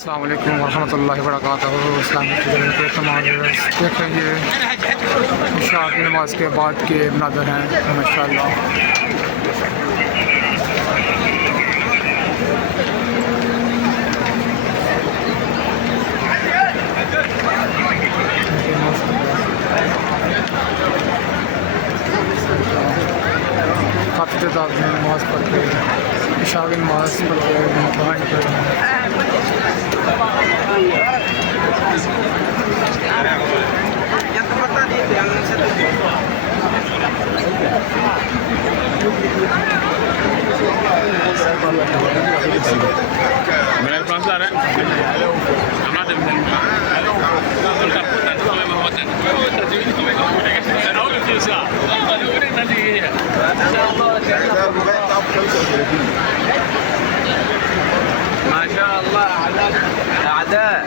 अस्सलाम वालेकुम वरहमतुल्लाहि वबरकातुहू। इस्लामिक चैनल के तमाम व्यूअर्स देखेंगे इशा की नमाज के बाद के मनाज़र हैं माशाअल्लाह। काफ़ी तादाद में नमाज़ पढ़ के इशा की नमाज़ पढ़ के बाहर निकल रहे हैं। Benar pelan-pelan ya. Amat dan Masya Allah, Adan.